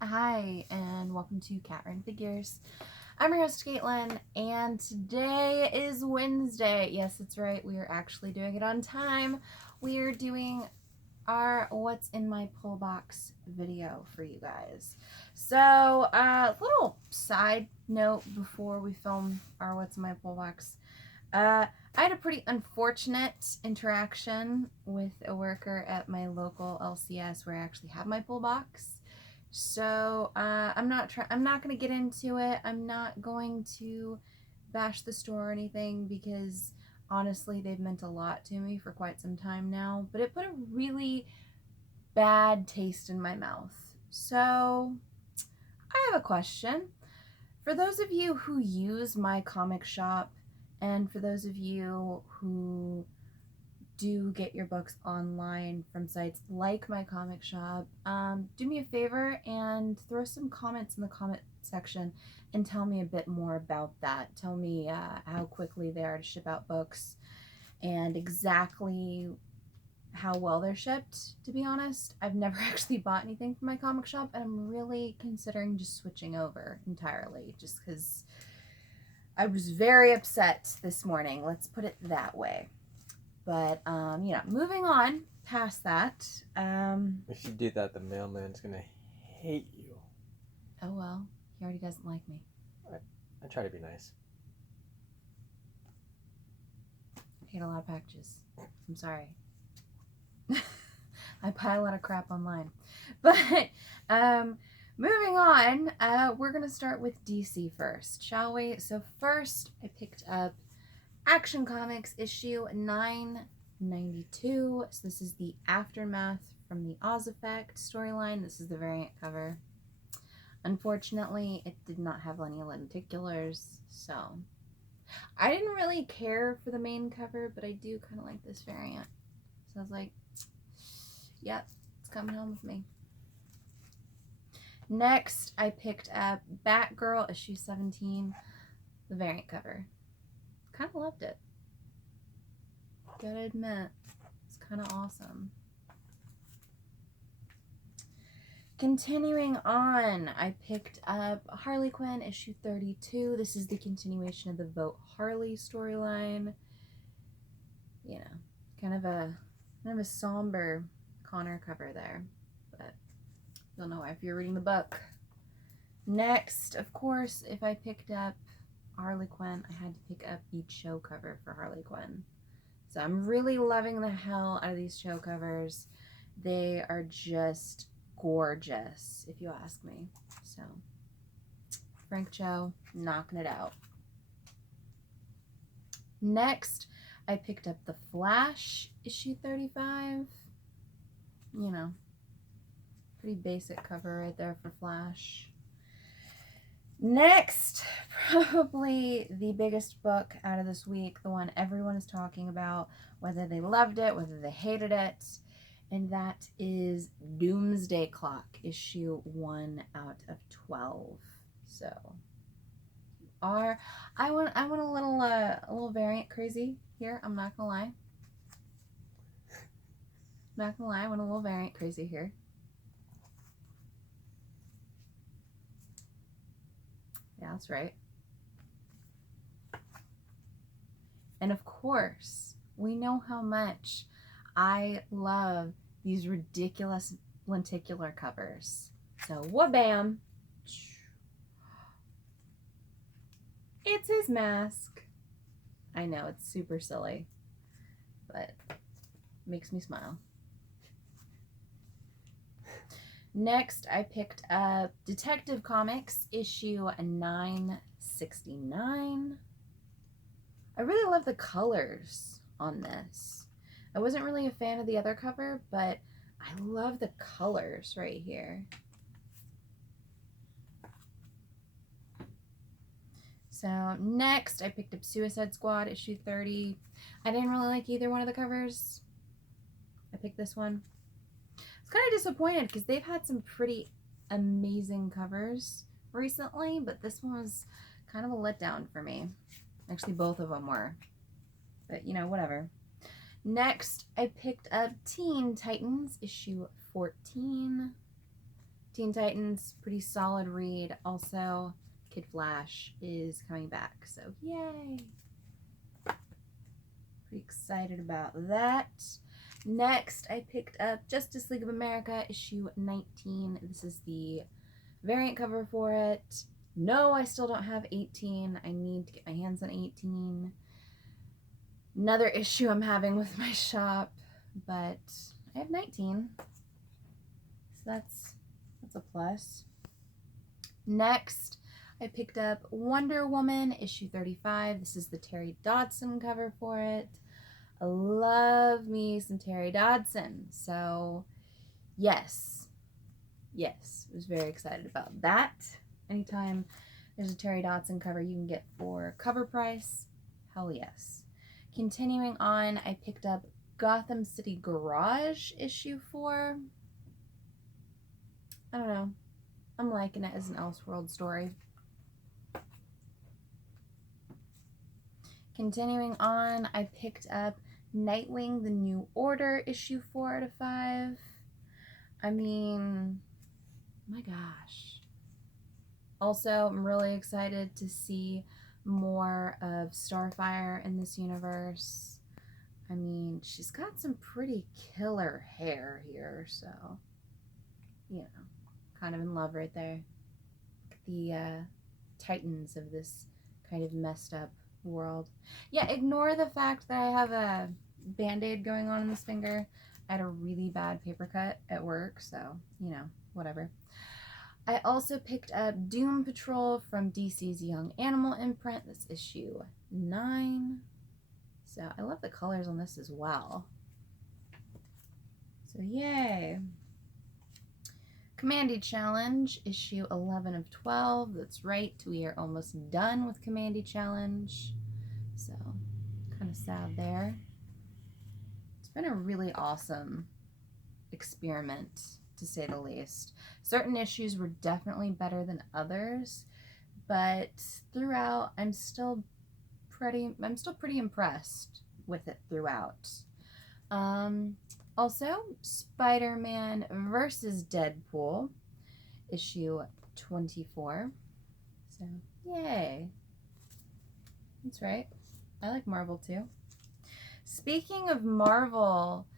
Hi, and welcome to Cat Run Figures. I'm your host, Caitlin, and today is Wednesday. Yes, that's right, we are actually doing it on time. We are doing our What's in My Pull Box video for you guys. So, little side note before we film our What's in My Pull Box. I had a pretty unfortunate interaction with a worker at my local LCS where I actually have my pull box. So I'm not going to get into it. I'm not going to bash the store or anything because honestly they've meant a lot to me for quite some time now. But it put a really bad taste in my mouth. So I have a question. For those of you who use my comic shop, and for those of you who do get your books online from sites like my comic shop, do me a favor and throw some comments in the comment section and tell me a bit more about that. Tell me how quickly they are to ship out books and exactly how well they're shipped. To be honest, I've never actually bought anything from my comic shop, and I'm really considering just switching over entirely just because I was very upset this morning. Let's put it that way. But, moving on past that. If you do that, the mailman's gonna hate you. Oh well, he already doesn't like me. I try to be nice. I get a lot of packages. I'm sorry. I buy a lot of crap online. But, moving on, we're going to start with DC first, shall we? So first, I picked up Action Comics issue 992. So this is the aftermath from the Oz Effect storyline. This is the variant cover. Unfortunately, it did not have any lenticulars, so I didn't really care for the main cover, but I do kind of like this variant. So I was like, yep, it's coming home with me. Next, I picked up Batgirl issue 17, the variant cover. Kind of loved it. Gotta admit, it's kind of awesome. Continuing on, I picked up Harley Quinn issue 32. This is the continuation of the Vote Harley storyline. You know, kind of a somber Connor cover there, but you'll know if you're reading the book. Next, of course, if I picked up Harley Quinn, I had to pick up the show cover for Harley Quinn. So I'm really loving the hell out of these show covers. They are just gorgeous, if you ask me. So, Frank Cho, knocking it out. Next, I picked up The Flash, issue 35. You know, pretty basic cover right there for Flash. Next, probably the biggest book out of this week, the one everyone is talking about, whether they loved it, whether they hated it, and that is Doomsday Clock, issue 1 out of 12. So, I went a little variant crazy here. I'm not gonna lie. I went a little variant crazy here. Yeah, that's right. And of course, we know how much I love these ridiculous lenticular covers. So, wha-bam! It's his mask. I know, it's super silly, but makes me smile. Next, I picked up Detective Comics issue 969. I really love the colors on this. I wasn't really a fan of the other cover, but I love the colors right here. So next, I picked up Suicide Squad issue 30. I didn't really like either one of the covers. I picked this one. I was kind of disappointed because they've had some pretty amazing covers recently, but this one was kind of a letdown for me. Actually, both of them were. But, whatever. Next, I picked up Teen Titans issue 14. Teen Titans, pretty solid read. Also, Kid Flash is coming back, so yay! Pretty excited about that. Next, I picked up Justice League of America issue 19. This is the variant cover for it. No, I still don't have 18. I need to get my hands on 18. Another issue I'm having with my shop, but I have 19. So that's a plus. Next, I picked up Wonder Woman issue 35. This is the Terry Dodson cover for it. I love me some Terry Dodson. So, yes, I was very excited about that. Anytime there's a Terry Dodson cover you can get for cover price, hell yes. Continuing on, I picked up Gotham City Garage issue 4. I don't know. I'm liking it as an Elseworld story. Continuing on, I picked up Nightwing The New Order issue 4 out of 5. I mean, my gosh. Also, I'm really excited to see more of Starfire in this universe. I mean, she's got some pretty killer hair here, so, you know, kind of in love right there. The titans of this kind of messed up world. Yeah, ignore the fact that I have a band-aid going on in this finger. I had a really bad paper cut at work, so, you know, whatever. I also picked up Doom Patrol from DC's Young Animal imprint. This issue 9. So I love the colors on this as well. So yay. Commandy Challenge, issue 11 of 12. That's right, we are almost done with Commandy Challenge. So, kind of sad there. It's been a really awesome experiment, to say the least. Certain issues were definitely better than others, but throughout, I'm still pretty impressed with it throughout. Also, Spider-Man versus Deadpool, issue 24. So, yay. That's right. I like Marvel too. Speaking of Marvel,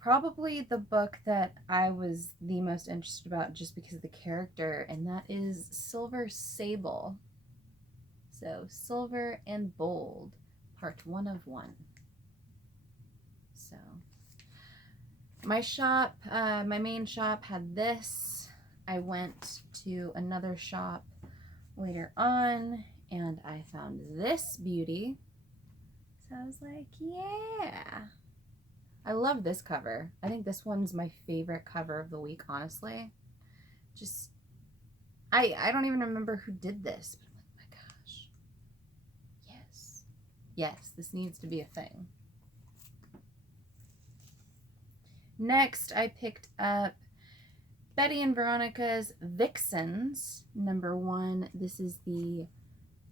probably the book that I was the most interested about just because of the character, and that is Silver Sable. So, Silver and Bold, part 1 of 1. So, my shop, my main shop had this. I went to another shop later on and I found this beauty. So I was like, yeah. I love this cover. I think this one's my favorite cover of the week, honestly. Just, I don't even remember who did this, but I'm like, my gosh. Yes. Yes, this needs to be a thing. Next, I picked up Betty and Veronica's Vixens, number 1. This is the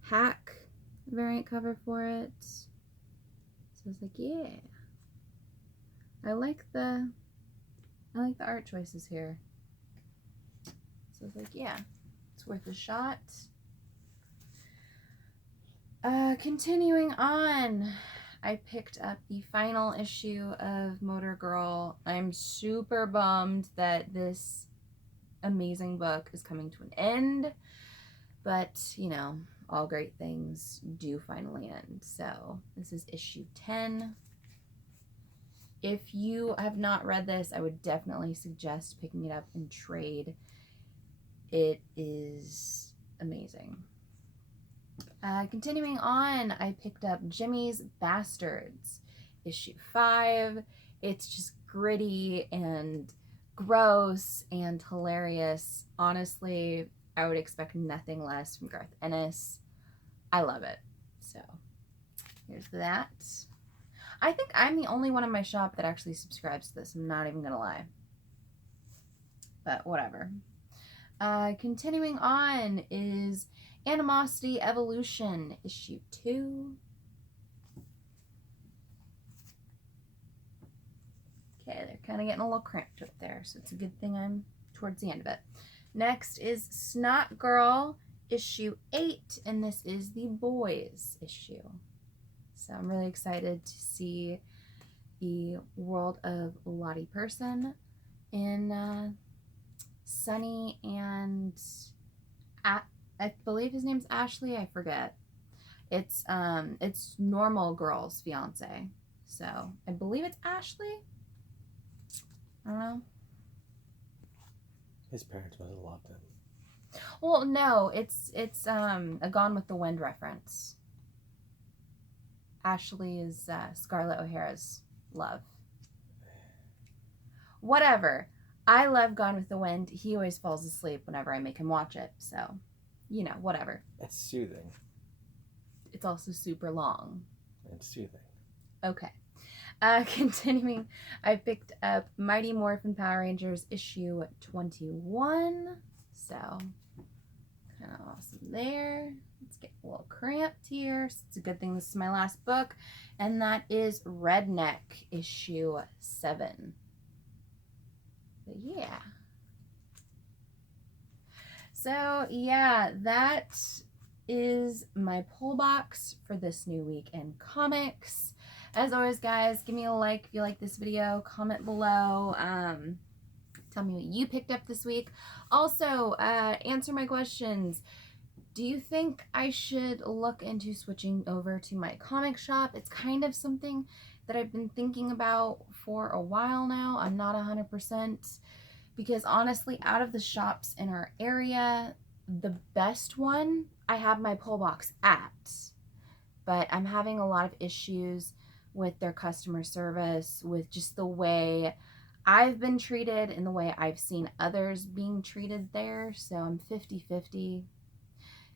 Hack variant cover for it. So I was like, yeah. I like the art choices here. So I was like, yeah, it's worth a shot. Continuing on, I picked up the final issue of Motor Girl. I'm super bummed that this amazing book is coming to an end, but you know, all great things do finally end. So this is issue 10. If you have not read this, I would definitely suggest picking it up in trade. It is amazing. Continuing on, I picked up Jimmy's Bastards, issue 5. It's just gritty and gross and hilarious. Honestly, I would expect nothing less from Garth Ennis. I love it. So, here's that. I think I'm the only one in my shop that actually subscribes to this. I'm not even gonna lie. But whatever. Continuing on is Animosity Evolution, issue 2. Okay, they're kind of getting a little cramped up there, so it's a good thing I'm towards the end of it. Next is Snot Girl, issue 8, and this is the boys issue. So I'm really excited to see the world of Lottie Person in Sunny and I believe his name's Ashley. I forget. It's Normal Girl's fiance. So I believe it's Ashley. I don't know. His parents must have loved him. Well, no, it's a Gone with the Wind reference. Ashley is Scarlett O'Hara's love. Whatever. I love Gone with the Wind. He always falls asleep whenever I make him watch it. So, you know, whatever. It's soothing. It's also super long. It's soothing. Okay. Continuing, I picked up Mighty Morphin Power Rangers issue 21. So, kind of awesome there. Let's get a little cramped here. So it's a good thing this is my last book. And that is Redneck issue 7. But yeah. So, yeah, that is my pull box for this new week in comics. As always, guys, give me a like if you like this video. Comment below. Tell me what you picked up this week. Also, answer my questions. Do you think I should look into switching over to my comic shop? It's kind of something that I've been thinking about for a while now. I'm not 100% because honestly, out of the shops in our area, the best one I have my pull box at. But I'm having a lot of issues with their customer service, with just the way I've been treated and the way I've seen others being treated there. So I'm 50-50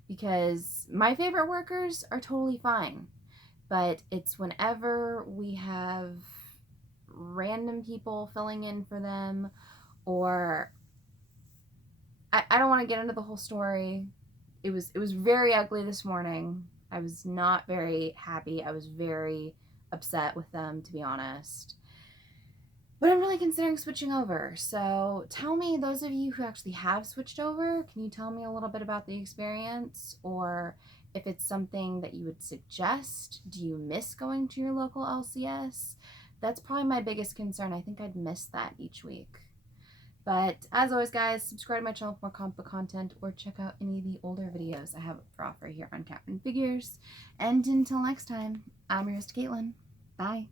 because my favorite workers are totally fine. But it's whenever we have random people filling in for them, or I don't want to get into the whole story. It was very ugly this morning. I was not very happy. I was very upset with them, to be honest. But I'm really considering switching over. So tell me, those of you who actually have switched over, can you tell me a little bit about the experience? Or if it's something that you would suggest? Do you miss going to your local LCS? That's probably my biggest concern. I think I'd miss that each week. But as always, guys, subscribe to my channel for more comic book content or check out any of the older videos I have for offer here on Catrin Figures. And until next time, I'm your host, Caitlin. Bye.